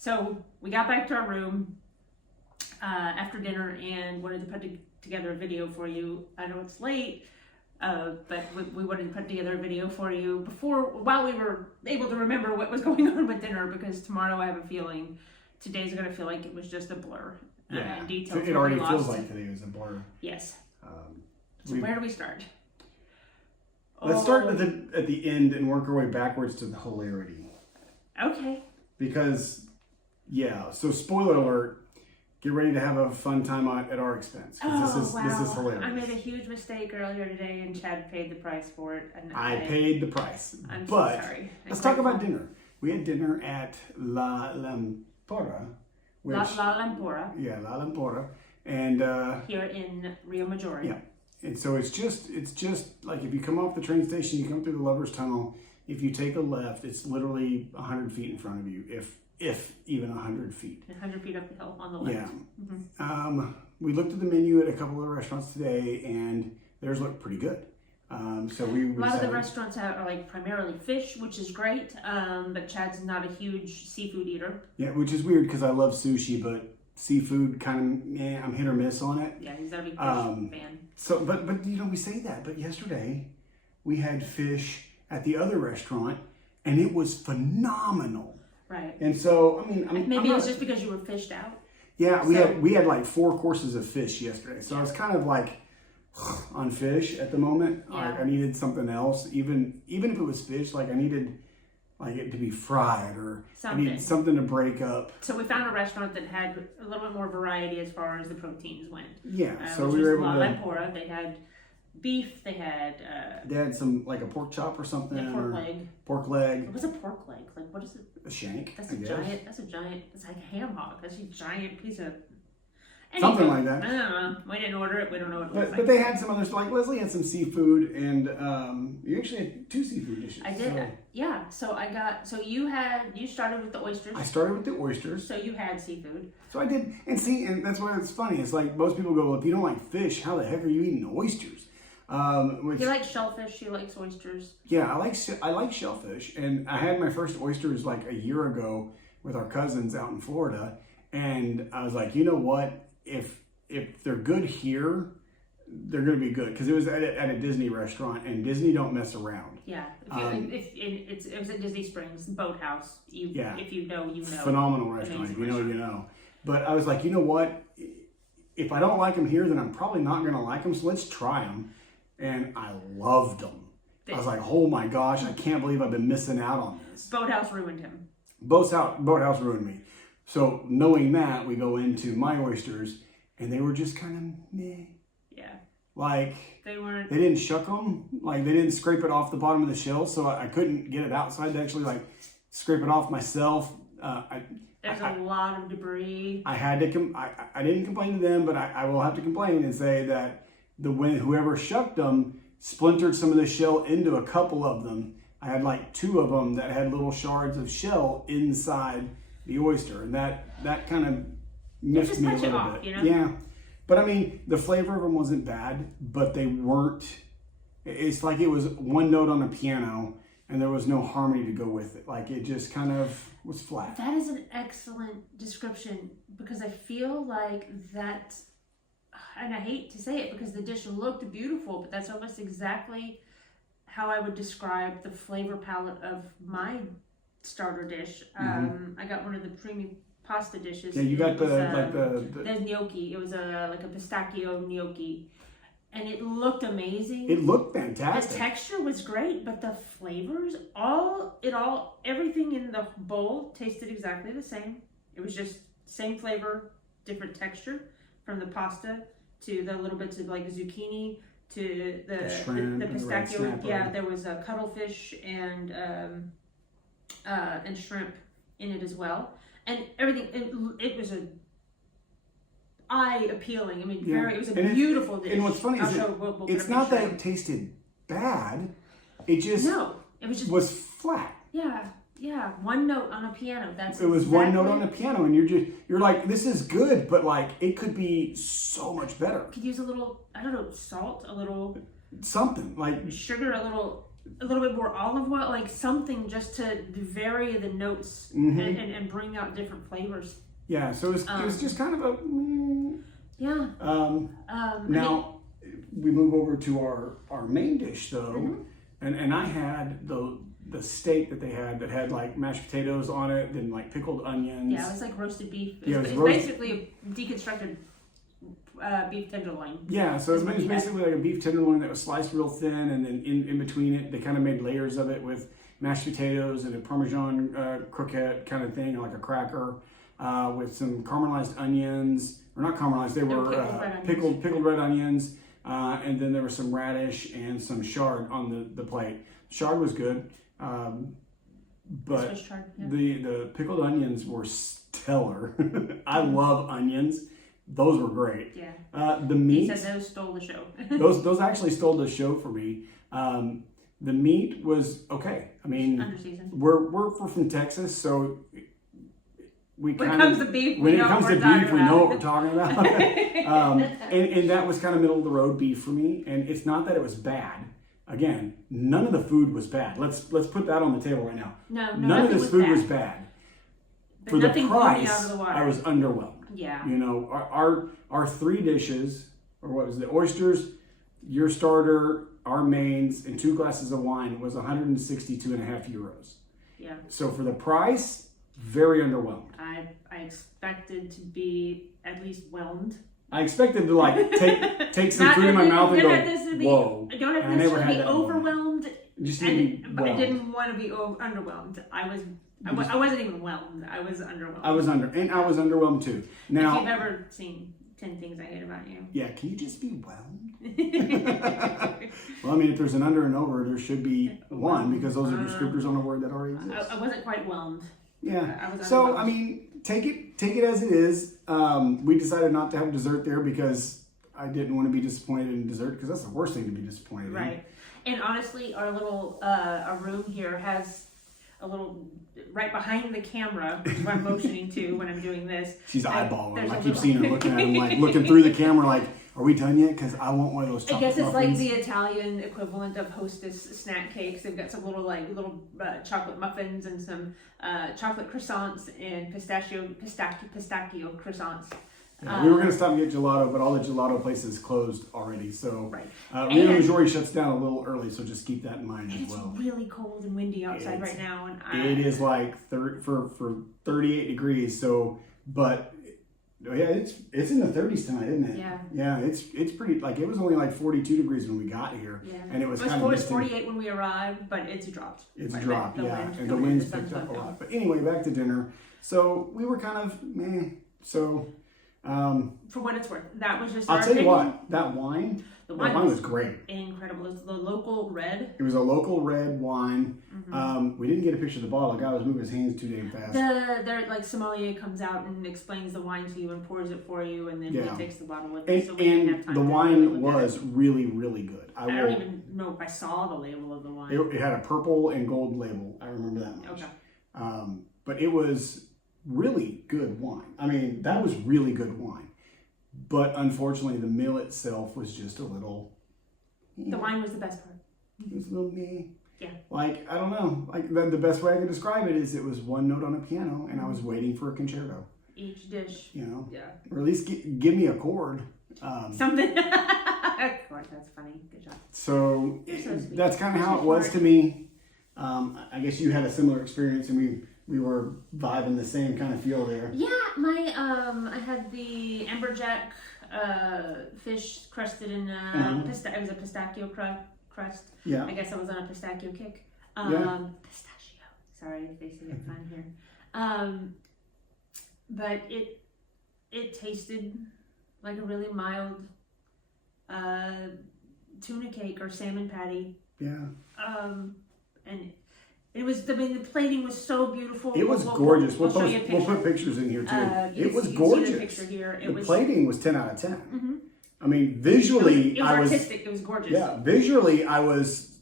So we got back to our room after dinner and wanted to put together a video for you. I know it's late, but we wanted to put together a video for you while we were able to remember what was going on with dinner, because tomorrow I have a feeling today's going to feel like it was just a blur. Yeah, details it already feels like today was a blur. Yes. So where do we start? Let's start at the end and work our way backwards to the hilarity. Okay. Because, so spoiler alert, get ready to have a fun time at our expense. This is hilarious. I made a huge mistake earlier today and Chad paid the price for it. And I paid the price. I'm so sorry. Let's talk about dinner. We had dinner at La Lampora. La Lampora. Yeah, La Lampora. And here in Riomaggiore. Yeah. And so it's just like if you come off the train station, you come through the Lover's Tunnel. If you take a left, it's literally 100 feet in front of you, if even 100 feet. 100 feet up the hill on the left. Yeah. Mm-hmm. We looked at the menu at a couple of restaurants today, and theirs looked pretty good. So we a lot of the restaurants are like primarily fish, which is great. But Chad's not a huge seafood eater. Yeah, which is weird because I love sushi, but seafood kind of, I'm hit or miss on it. Yeah, he's not a big fish fan. So, but we say that. But yesterday, we had fish at the other restaurant, and it was phenomenal. Right. And so, maybe it was just because you were fished out. Yeah, we had like 4 courses of fish yesterday, so I was kind of like on fish at the moment. Yeah. I needed something else, even if it was fish. Like I needed like it to be fried or something. I needed something to break up. So we found a restaurant that had a little bit more variety as far as the proteins went. Yeah, so we were able La to. Lampora. They had beef. They had some like a pork chop or something. Yeah, pork leg. Pork leg. What was a pork leg? Like what is it? A shank. That's a giant. It's like a ham hock. That's a giant piece of. Something like that. I don't know. We didn't order it. We don't know what it looks like. But they had some others. Like Leslie had some seafood, and you actually had 2 seafood dishes. I did. Yeah. So I got. So you started with the oysters. I started with the oysters. So you had seafood. So I did, and that's why it's funny. It's like most people go, well, if you don't like fish, how the heck are you eating oysters? He likes shellfish. She likes oysters. Yeah, I like shellfish, and I had my first oysters like a year ago with our cousins out in Florida, and I was like, you know what? If they're good here, they're going to be good, because it was at a Disney restaurant, and Disney don't mess around. Yeah, it was at Disney Springs Boathouse. If you know, you know. Phenomenal restaurant. If you know, you know. But I was like, you know what? If I don't like them here, then I'm probably not going to like them. So let's try them. And I loved them. I was like, oh my gosh, I can't believe I've been missing out on this. Boathouse ruined him. Boathouse ruined me. So knowing that, we go into my oysters, and they were just kind of meh. Yeah. Like they weren't. They didn't shuck them. Like they didn't scrape it off the bottom of the shell, so I couldn't get it outside to actually like scrape it off myself. There's a lot of debris. I had to. I didn't complain to them, but I will have to complain and say that whoever shucked them splintered some of the shell into a couple of them. I had like 2 of them that had little shards of shell inside the oyster, and that kind of missed me a little bit. You know? Yeah, but I mean, the flavor of them wasn't bad, but they weren't. It's like it was one note on a piano, and there was no harmony to go with it. Like it just kind of was flat. That is an excellent description, because I feel like that, and I hate to say it because the dish looked beautiful, but that's almost exactly how I would describe the flavor palette of my starter dish. I got one of the creamy pasta dishes. Yeah, you got the gnocchi. It was like a pistachio gnocchi, and it looked amazing. It looked fantastic. The texture was great, but the flavors, everything in the bowl tasted exactly the same. It was just same flavor, different texture, from the pasta to the little bits of like zucchini to the shrimp, the pistachio. Yeah, there was a cuttlefish and shrimp in it as well, and everything. It was a eye appealing. I mean, it was a beautiful dish. And what's funny is it's not that it tasted bad. It just was flat. Yeah, one note on a piano. It was one note on a piano, and you're like, this is good, but like it could be so much better. Could use a little, I don't know, salt, a little something like sugar, a little a little bit more olive oil, like something just to vary the notes and bring out different flavors. Yeah, so it was just kind of a yeah. Now we move over to our main dish though, and I had the steak that they had like mashed potatoes on it, then like pickled onions. Yeah, it was like roasted beef. It's basically a deconstructed beef tenderloin. Yeah, so it was basically like a beef tenderloin that was sliced real thin, and then in between it, they kind of made layers of it with mashed potatoes and a Parmesan croquette kind of thing, like a cracker, with some caramelized onions, or not caramelized, they were pickled red onions, and then there was some radish and some chard on the plate. Chard was good, but chard, yeah. the pickled onions were stellar. I love onions. Those were great. Yeah. The meat. He said those stole the show. those actually stole the show for me. The meat was okay. I mean, under seasoned. We're from Texas, so when it comes to beef, we know what we're talking about. And that was kind of middle of the road beef for me. And it's not that it was bad. Again, none of the food was bad. Let's put that on the table right now. None of this food was bad. But for the price, I was underwhelmed. Yeah. You know, our three dishes, or what was it? Oysters, your starter, our mains, and 2 glasses of wine was 162.5 euros. Yeah. So for the price, very underwhelmed. I expected to be at least whelmed. I expected to like take some food in my mouth and go, whoa. I don't have to necessarily be overwhelmed. But I didn't want to be underwhelmed. I wasn't even whelmed. I was underwhelmed. I was underwhelmed too. Now, if you've ever seen 10 Things I Hate About You. Yeah, can you just be whelmed? Well, I mean, if there's an under and over, there should be one, because those are descriptors on a word that already exists. I wasn't quite whelmed. Yeah. So, I mean, take it as it is. We decided not to have dessert there because I didn't want to be disappointed in dessert, because that's the worst thing to be disappointed in. Right. And honestly, our little our room here has a little, right behind the camera, which I'm motioning to when I'm doing this. She's eyeballing him. I keep seeing her looking at him, like looking through the camera, like, are we done yet? Because I want one of those chocolate muffins. I guess it's like the Italian equivalent of Hostess snack cakes. They've got some little chocolate muffins and some chocolate croissants and pistachio croissants. Yeah, we were going to stop and get gelato, but all the gelato places closed already. So right. Riomaggiore shuts down a little early, so just keep that in mind as well. It's really cold and windy outside right now, and it is like for 38 degrees. So, but yeah, it's in the 30s tonight, isn't it? Yeah. Yeah, it's pretty. Like, it was only like 42 degrees when we got here, and it was kind of 48 when we arrived, but it's dropped. It's dropped, yeah, and the wind's picked up a lot. But anyway, back to dinner. So we were kind of meh. So. For what it's worth, that was just. I'll tell you what, that wine. The wine was great. Incredible. It was the local red. It was a local red wine. We didn't get a picture of the bottle. The guy was moving his hands too damn fast. Their like sommelier comes out and explains the wine to you and pours it for you, and then he takes the bottle with him. So we didn't have time. The wine was really, really good. I don't even know if I saw the label of the wine. It had a purple and gold label. I remember that much. Okay. But it was really good wine. I mean, that was really good wine. But unfortunately, the meal itself was just a little. The wine was the best part. It was a little meh. Yeah. Like, I don't know. Like, the best way I can describe it is it was one note on a piano, and I was waiting for a concerto. Each dish. You know. Yeah. Or at least give me a chord. Something. Chord. That's funny. Good job. So that's kind of how it was to me. I guess you had a similar experience, and we were vibing the same kind of feel there. Yeah, I had the amberjack fish crusted in it was a pistachio crust. Yeah. I guess I was on a pistachio kick. Pistachio. Sorry if they say it fine here. But it tasted like a really mild tuna cake or salmon patty. Yeah. And it was, I mean, the plating was so beautiful. It was gorgeous. We'll put pictures in here too. It was gorgeous. See the picture here. The plating was 10 out of 10. Mm-hmm. I mean, visually, it was artistic. It was gorgeous. Yeah, visually, I was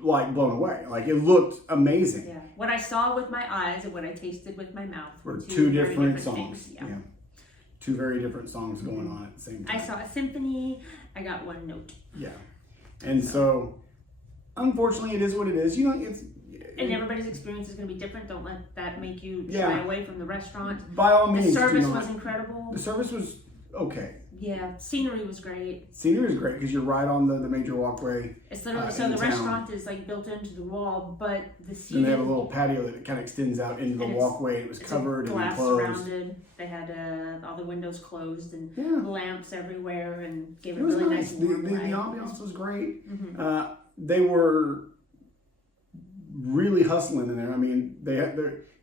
like blown away. Like, it looked amazing. Yeah. What I saw with my eyes and what I tasted with my mouth were two different songs. Things. Yeah. Two very different songs going on at the same time. I saw a symphony. I got one note. Yeah. And so unfortunately, it is what it is. You know, and everybody's experience is going to be different. Don't let that make you shy Yeah. away from the restaurant. By all means, The service do not. was incredible. The service was okay. Yeah, scenery was great. Scenery is great because you're right on the major walkway. It's literally so in the town. restaurant is like built into the wall, but the And seating. they have a little patio that kind of extends out into the And it's- walkway. It was it's covered and glass closed. surrounded. They had all the windows closed and Yeah, lamps everywhere, and gave it it a was really nice. nice The warm light. ambiance was great. Mhm. They were really hustling in there. I mean,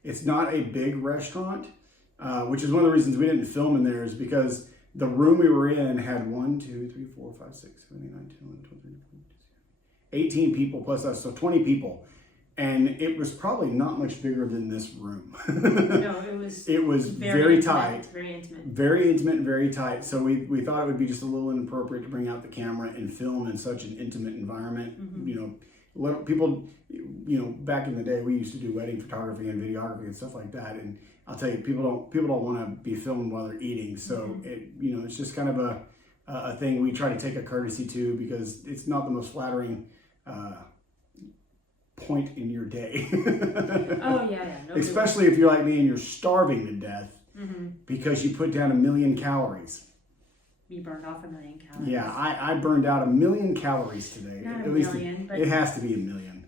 it's not a big restaurant, which is one of the reasons we didn't film in there is because the room we were in had 1, 2, 3, 4, 5, 6, 7, 8, 9, 10, 11, 12, 13, 14, 18 people plus us, so 20 people. And it was probably not much bigger than this room. No, it was very intimate. tight. Very intimate. Very intimate and very tight. So we thought it would be just a little inappropriate to bring out the camera and film in such an intimate environment. Mhm. You know, people, you know, back in the day, we used to do wedding photography and videography and stuff like that. And I'll tell you, people don't want to be filmed while they're eating. So it's just kind of a thing we try to take a courtesy to because it's not the most flattering point in your day. Oh yeah. Especially if you're like me and you're starving to death Mm-hmm. because you put down 1 million calories. You burned off 1 million calories. Yeah, I burned out 1 million calories today. Not At a least million, but it has to be 1 million.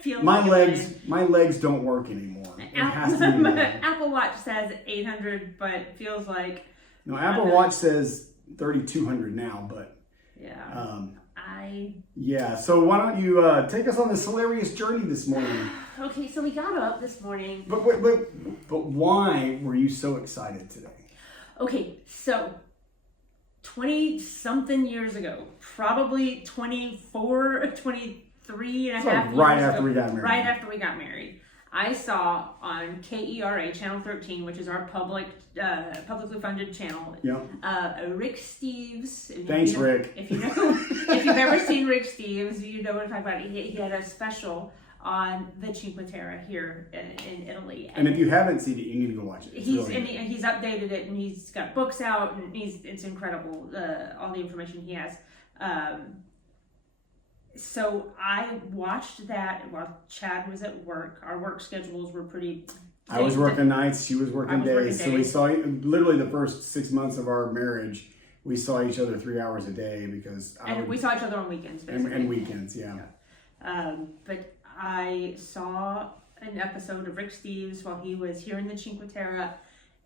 feels My like a my legs don't work anymore. It has to be 1 million. Apple Watch says 800, but it feels like No, Apple Watch says 3,200 now, but yeah. yeah. So why don't you take us on this hilarious journey this morning? Okay, so we got up this morning. But why were you so excited today? Okay, so 20-something years ago, probably 24, 23 and a It's half like years right ago, after we got married. Right after we got married. I saw on KERA, Channel 13, which is our publicly funded channel, Yeah. Rick Steves. Thanks, Rick. If you've ever seen Rick Steves, you know what I'm talking about. He had a special on the Cinque Terre here in Italy. And if you haven't seen it, you need to go watch it. It's He's really good. and he's updated it, and he's got books out, and it's incredible, all the information he has. So I watched that while Chad was at work. Our work schedules were pretty. I was working nights, she was working days. So we days. saw, literally the first 6 months of our marriage, we saw each other 3 hours a day because we saw each other on weekends, basically. and weekends, yeah. But I saw an episode of Rick Steves while he was here in the Cinque Terre,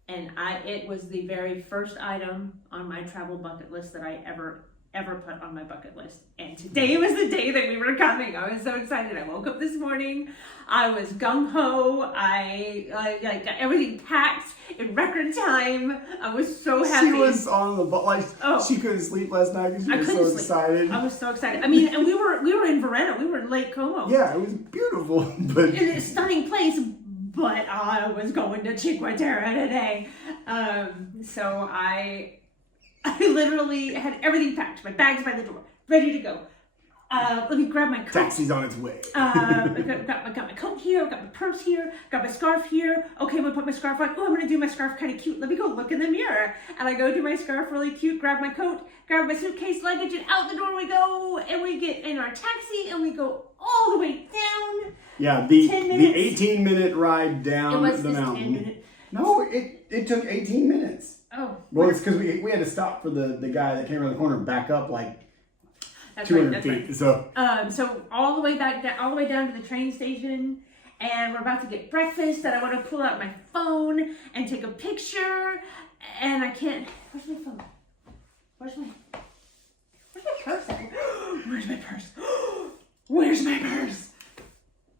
and it was the very first item on my travel bucket list that I ever put on my bucket list. And today was the day that we were coming. I was so excited. I woke up this morning. I was gung-ho. I got everything packed in record time. I was so happy. She was on the she couldn't sleep last night because she was so excited. I was so excited. I mean, and we were in Verona. We were in Lake Como. Yeah, it was beautiful, but In a stunning place. But I was going to Cinque Terre today. So I literally had everything packed. My bag's by the door, ready to go. Let me grab my coat. Taxi's on its way. I got my coat here. I've got my purse here. Got my scarf here. Okay, I'm gonna put my scarf on. Oh, I'm gonna do my scarf kind of cute. Let me go look in the mirror. And I go do my scarf really cute. Grab my coat. Grab my suitcase, luggage, and out the door we go. And we get in our taxi and we go all the way down. Yeah, the 10 minutes. 18-minute ride down the mountain. 10 minutes. No, it took 18 minutes. Oh. Well, it's because we had to stop for the guy that came around the corner and back up like That's 200 right, feet. that's So right. So all the way down to the train station, and we're about to get breakfast, and I want to pull out my phone and take a picture, and I can't. Where's my phone? Where's my purse? Where's my purse? Where's my purse?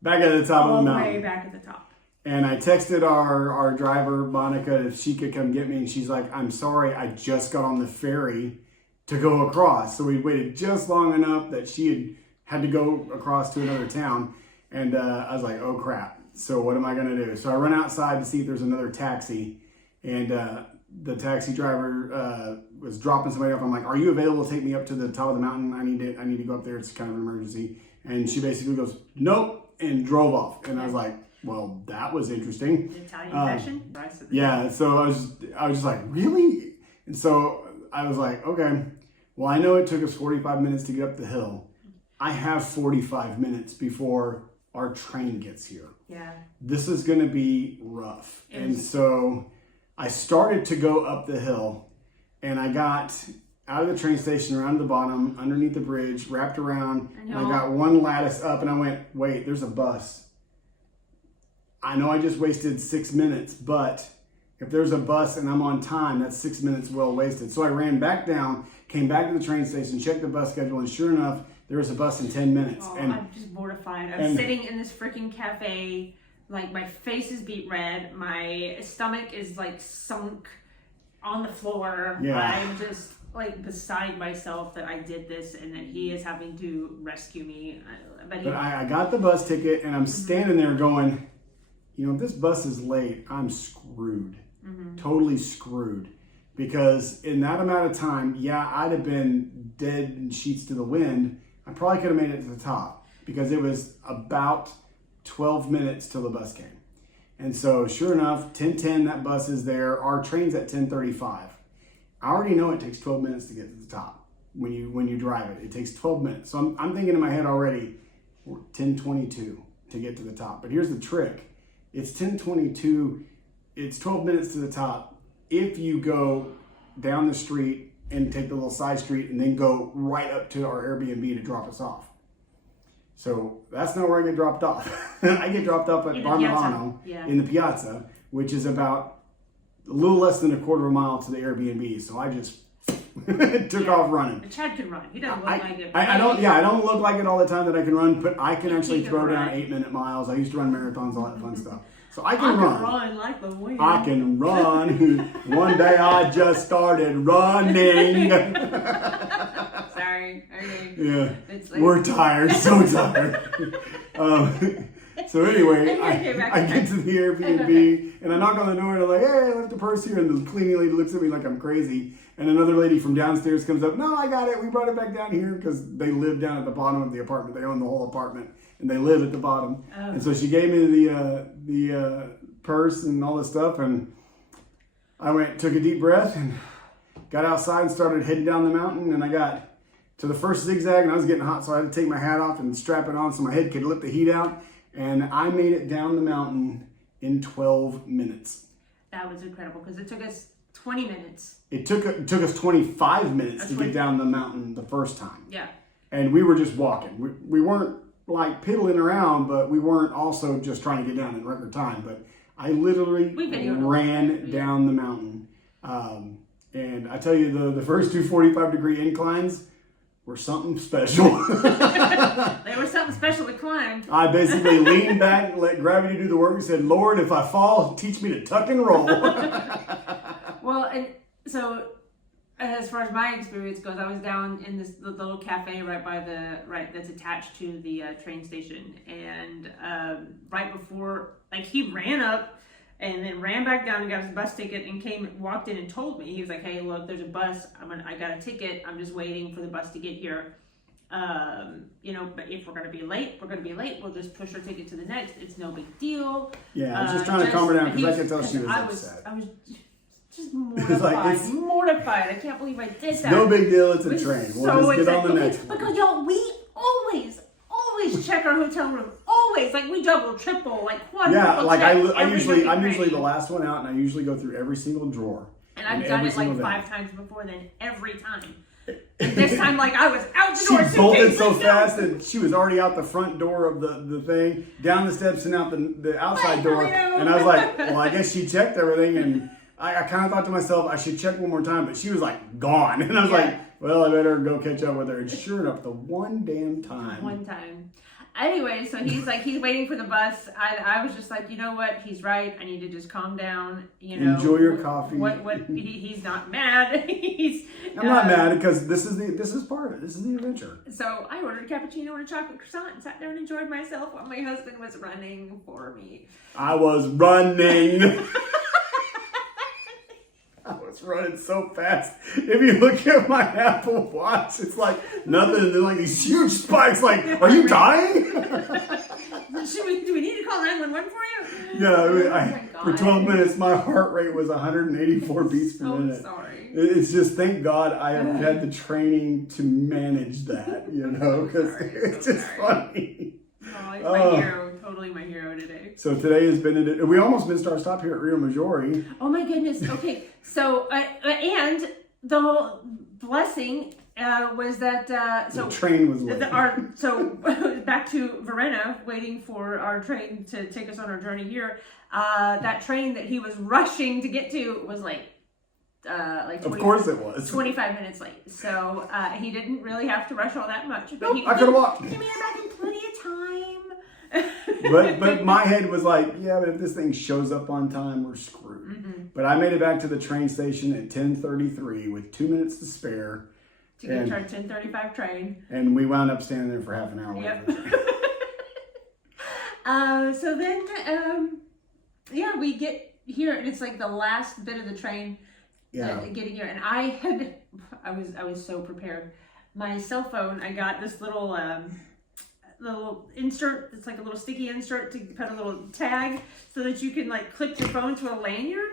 back at the top of the All the mountain. way back at the top. And I texted our driver, Monica, if she could come get me. And she's like, I'm sorry, I just got on the ferry to go across. So we waited just long enough that she had to go across to another town. And I was like, oh crap. So what am I going to do? So I run outside to see if there's another taxi. And the taxi driver was dropping somebody off. I'm like, are you available to take me up to the top of the mountain? I need to go up there. It's kind of an emergency. And she basically goes, nope, and drove off. And I was like, well, that was interesting. Italian fashion. Yeah, so I was just like, really? And so I was like, okay, well, I know it took us 45 minutes to get up the hill. I have 45 minutes before our train gets here. Yeah. This is going to be rough. And so I started to go up the hill, and I got out of the train station around the bottom, underneath the bridge, wrapped around, and I got one lattice up, and I went, wait, there's a bus. I know I just wasted 6 minutes, but if there's a bus and I'm on time, that's 6 minutes well wasted. So I ran back down, came back to the train station, checked the bus schedule, and sure enough, there was a bus in 10 minutes. Oh, and I'm just mortified. I'm sitting in this freaking cafe, like my face is beet red, my stomach is like sunk on the floor. Yeah. I'm just like beside myself that I did this and that he is having to rescue me. But I got the bus ticket, and I'm standing there going, you know, if this bus is late, I'm screwed. Totally screwed. Because in that amount of time, yeah, I'd have been dead in sheets to the wind. I probably could have made it to the top because it was about 12 minutes till the bus came. And so sure enough, 10:10, that bus is there. Our train's at 10:35. I already know it takes 12 minutes to get to the top when you drive it. It takes 12 minutes. So I'm thinking in my head already, 10:22 to get to the top. But here's the trick. It's 10:22. It's 12 minutes to the top if you go down the street and take the little side street and then go right up to our Airbnb to drop us off. So that's not where I get dropped off. I get dropped off at Bar Milano in the piazza, which is about a little less than a quarter of a mile to the Airbnb. So I just took off running. And Chad can run. He doesn't look like it. I don't look like it all the time that I can run, but I can actually throw down 8-minute miles. I used to run marathons, all that fun stuff. So I can run like the wind. I can run. One day I just started running. Sorry. Okay. Yeah. It's like... We're tired, so tired. So anyway, I get to the Airbnb and I knock on the door and I'm like, hey, I left the purse here. And the cleaning lady looks at me like I'm crazy. And another lady from downstairs comes up, no, I got it. We brought it back down here because they live down at the bottom of the apartment. They own the whole apartment and they live at the bottom. Oh. And so she gave me the purse and all this stuff. And I took a deep breath and got outside and started heading down the mountain. And I got to the first zigzag and I was getting hot. So I had to take my hat off and strap it on so my head could let the heat out. And I made it down the mountain in 12 minutes. That was incredible because it took us 20 minutes. It took us 25 minutes to get down the mountain the first time. Yeah. And we were just walking. We weren't like piddling around, but we weren't also just trying to get down in record time. But I literally ran down the mountain. And I tell you, the first two 45-degree inclines were something special. They were something special to climb. I basically leaned back, let gravity do the work, and said, Lord, if I fall, teach me to tuck and roll. Well, and so as far as my experience goes, I was down in this little cafe that's attached to the train station, and right before, like, he ran up and then ran back down and got his bus ticket and walked in and told me. He was like, hey, look, there's a bus. I got a ticket. I'm just waiting for the bus to get here. But if we're going to be late, we're going to be late. We'll just push our ticket to the next. It's no big deal. Yeah, I was just trying to calm her down because I could tell she was upset. I was just mortified. Mortified. I can't believe I did that. No big deal. It's a train. We'll just get on the next one. Because y'all, we always check our hotel room. Always, like we double, triple, like quadruple. Yeah, like I'm usually the the last one out, and I usually go through every single drawer. And I've done it like 5 times before then, every time. And this time, like I was out the door. She bolted so fast that she was already out the front door of the thing, down the steps and out the outside door. And I was like, well, I guess she checked everything, and I kind of thought to myself, I should check one more time, but she was like gone. And I was like, well, I better go catch up with her. And sure enough, the one damn time. One time. Anyway, so he's waiting for the bus. I was just like, you know what? He's right. I need to just calm down. Enjoy your coffee. He's not mad. I'm not mad because this is part of it. This is the adventure. So I ordered a cappuccino and a chocolate croissant and sat there and enjoyed myself while my husband was running for me. I was running. I was running so fast. If you look at my Apple Watch, it's like nothing. They're like these huge spikes. Like, are you dying? Do we need to call 911 for you? Yeah, God. For 12 minutes, my heart rate was 184 beats per minute. Sorry. It's just, thank God I have had the training to manage that, because it's just funny. Oh, he's my hero. Totally my hero today. So today has been, we almost missed our stop here at Riomaggiore. Oh my goodness. Okay. So, and the whole blessing was that, The train was late. So back to Verona, waiting for our train to take us on our journey here. That train that he was rushing to get to was like 20, of course it was. 25 minutes late. So he didn't really have to rush all that much. But Nope, I could have walked. I mean, I'm having plenty of time. but my head was like, yeah, but if this thing shows up on time, we're screwed. Mm-hmm. But I made it back to the train station at 10:33 with 2 minutes to spare. To get our 10:35 train. And we wound up standing there for half an hour waiting Yep. for the train. So then, we get here, and it's like the last bit of the train getting here. And I was so prepared. My cell phone, I got this little insert. It's like a little sticky insert to put a little tag so that you can like clip your phone to a lanyard.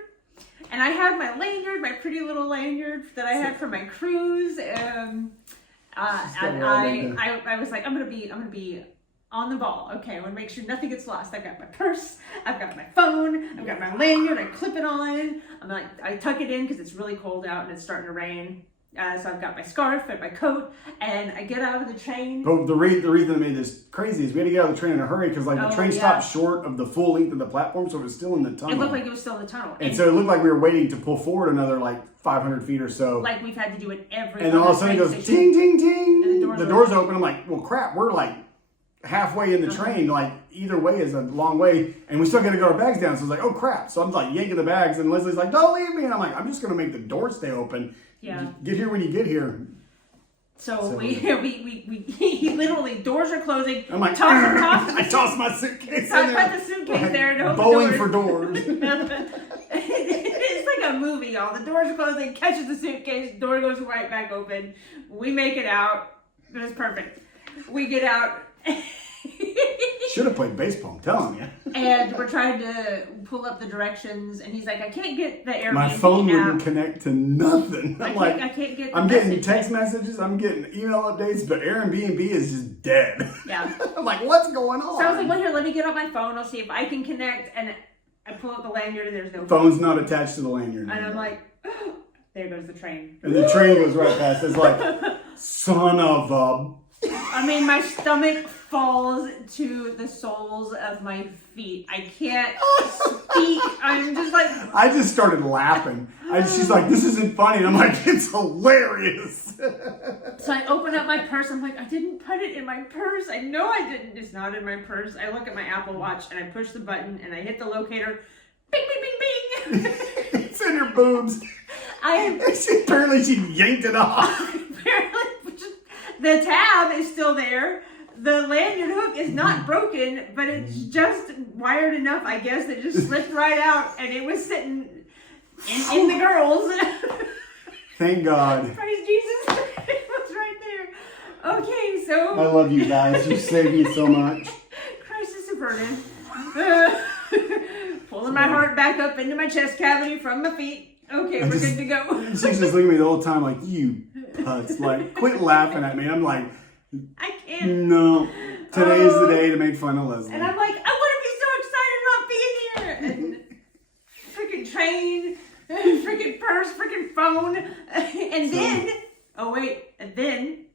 And I had my lanyard, my pretty little lanyard that I had for my cruise. And I was like, I'm gonna be on the ball. Okay, I want to make sure nothing gets lost. I've got my purse, I've got my phone, I've got my lanyard. I clip it on. I tuck it in because it's really cold out and it's starting to rain. So I've got my scarf and my coat, and I get out of the train. But the reason that made this crazy is we had to get out of the train in a hurry because the train stopped short of the full length of the platform, so it was still in the tunnel. It looked like it was still in the tunnel. And so it looked like we were waiting to pull forward another 500 feet or so. Like we've had to do it every. And then all of a sudden it goes ting, ting, ting. And the doors open. I'm like, well, crap, we're like halfway in the train. Like either way is a long way, and we still got to get our bags down. So I was like, oh crap. So I'm like yanking the bags, and Leslie's like, don't leave me. And I'm like, I'm just gonna make the door stay open. Yeah. Get here when you get here. So we literally, doors are closing. I'm like, I tossed my suitcase in there. I put the suitcase there and open bowling doors. for doors. It's like a movie, y'all. The doors are closing, catches the suitcase, door goes right back open. We make it out. It was perfect. We get out. Should have played baseball, I'm telling you. And we're trying to pull up the directions, and he's like, I can't get the Airbnb My phone app. wouldn't connect to nothing. I can't get the I'm getting message. text messages, I'm getting email updates, but Airbnb is just dead. Yeah. I'm like, what's going on? So I was like, well, here, let me get on my phone. I'll see if I can connect. And I pull up the lanyard, and there's no Phone's not attached to the lanyard. And I'm like, oh, there goes the train. And the train goes right past. It's like, son of a... I mean, my stomach falls to the soles of my feet. I can't speak. I'm just like... I just started laughing. She's like, this isn't funny. And I'm like, it's hilarious. So I open up my purse. I'm like, I didn't put it in my purse. I know I didn't. It's not in my purse. I look at my Apple Watch and I push the button and I hit the locator. Bing, bing, bing, bing. It's in her boobs. Apparently she yanked it off. The tab is still there. The lanyard hook is not broken, but it's just wired enough, I guess, that it just slipped right out, and it was sitting in the girls. Thank God. Praise Jesus. It was right there. Okay, so... I love you guys. You saved me so much. Christ is subverted. Pulling my heart back up into my chest cavity from my feet. Okay, we're good to go. She's just looking at me the whole time like, you putz. Like, quit laughing at me. I'm like, I can't. no. Today is the day to make fun of Leslie. And I'm like, I want to be so excited about being here. And freaking train, freaking purse, freaking phone. And then,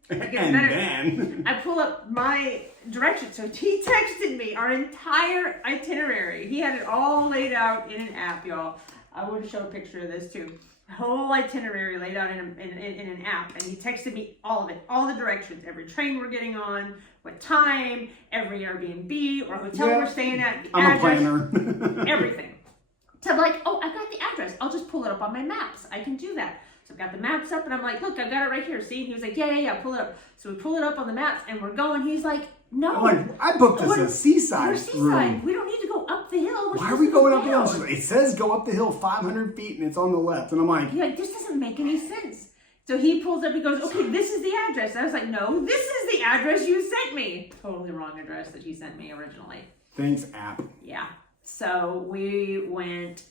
I pull up my directions. So he texted me our entire itinerary. He had it all laid out in an app, y'all. I would show a picture of this too. Whole itinerary laid out in an app, and he texted me all of it, all the directions, every train we're getting on, what time, every Airbnb or hotel we're staying at, the I'm address, a planner. everything. So I'm like, oh, I got the address. I'll just pull it up on my maps. I can do that. So I've got the maps up, and I'm like, look, I got it right here. See? And he was like, yeah, pull it up. So we pull it up on the maps, and we're going. He's like, no. I'm like, I booked us a seaside room. We don't need to go up the hill. Why are we going up the hill? She's like, it says go up the hill 500 feet, and it's on the left. And I'm like, yeah, this doesn't make any sense. So he pulls up, he goes, okay, this is the address. And I was like, no, this is the address you sent me. Totally wrong address that you sent me originally. Thanks, app. Yeah. So we went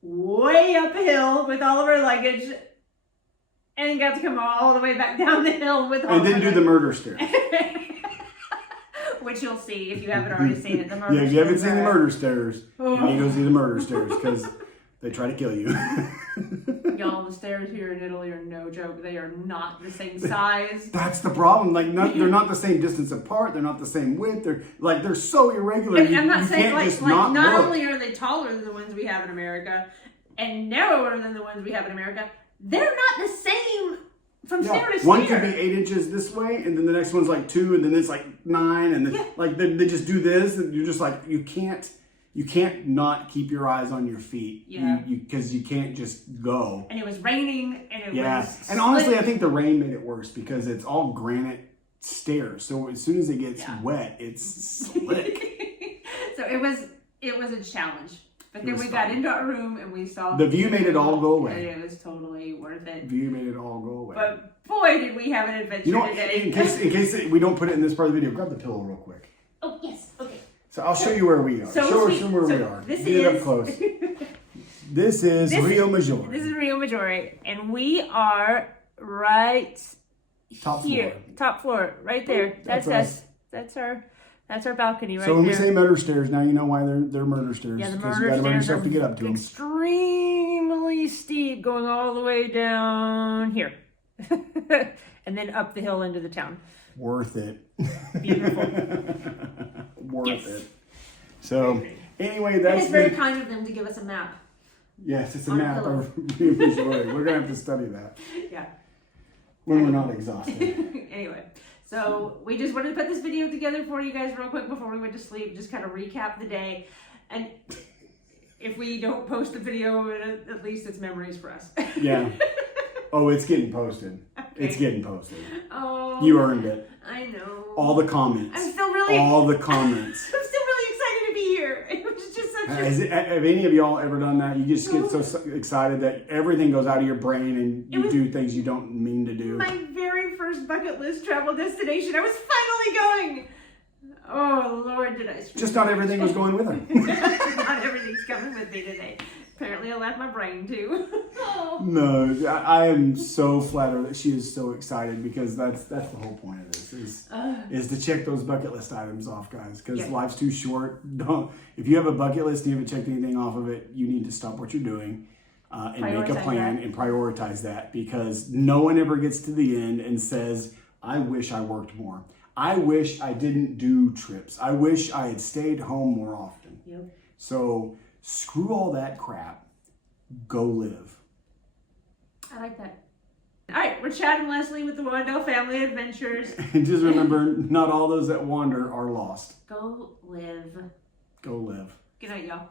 way uphill with all of our luggage and got to come all the way back down the hill with all And then do the murder stairs. Which you'll see if you haven't already seen it. The murder Yeah, if you haven't stairs seen the are- murder stairs, you need to go see the murder stairs because they try to kill you. Y'all, the stairs here in Italy are no joke. They are not the same size. That's the problem. Like, they're not the same distance apart. They're not the same width. They're so irregular. And You, I'm not you saying can't like just not look. only are they taller than the ones we have in America and narrower than the ones we have in America, they're not the same from stair to stair. One could be 8 inches this way, and then the next one's like 2, and then it's like 9, and then like they just do this, and you're just like you can't not keep your eyes on your feet. Yeah. Because you can't just go. And it was raining, and it was And honestly, I think the rain made it worse because it's all granite stairs. So as soon as it gets wet, it's slick. So it was a challenge. But then we was got fun. into our room and we saw The view made it all go away. And it was totally worth it. View made it all go away. But boy, did we have an adventure You know, today. in case we don't put it in this part of the video, grab the pillow real quick. Oh yes, okay. So I'll show you where we are. Show us where we are. This Get is it up close. This is Riomaggiore. This is Riomaggiore, and we are right Top here, floor. top floor, right there. That's That's us. us. That's our balcony right So when there. we say murder stairs, now you know why they're murder stairs. Yeah, the Because you murder got to run stairs yourself are to get up to them. extremely steep, going all the way down here, and then up the hill into the town. Worth it. Beautiful. Worth it. So anyway, And that's it's very kind of them to give us a map. yes, it's a on a map pillow. of Riomaggiore. We're gonna have to study that Yeah. when we're not exhausted. Anyway, so we just wanted to put this video together for you guys real quick before we went to sleep, just kind of recap the day. And if we don't post the video, at least it's memories for us. Yeah. Oh, it's getting posted. It's Okay. getting posted. Oh, You earned it. I know. All the comments. I'm still really, All the comments. I'm still really excited to be here. It was just such a. Have any of y'all ever done that? You just get so excited that everything goes out of your brain and you do things you don't mean to do. My very first bucket list travel destination. I was finally going. Oh Lord, did I? Just not everything was going with her. Not everything's coming with me today. Apparently, I left my brain too. Oh. No, I am so flattered that she is so excited because that's the whole point of this is to check those bucket list items off, guys. Because life's too short. If you have a bucket list and you haven't checked anything off of it, you need to stop what you're doing and make a plan and prioritize that because no one ever gets to the end and says, "I wish I worked more. I wish I didn't do trips. I wish I had stayed home more often." Yep. So screw all that crap. Go live. I like that. All right, we're Chad and Leslie with the Wando Family Adventures. And just remember, not all those that wander are lost. Go live. Go live. Good night, y'all.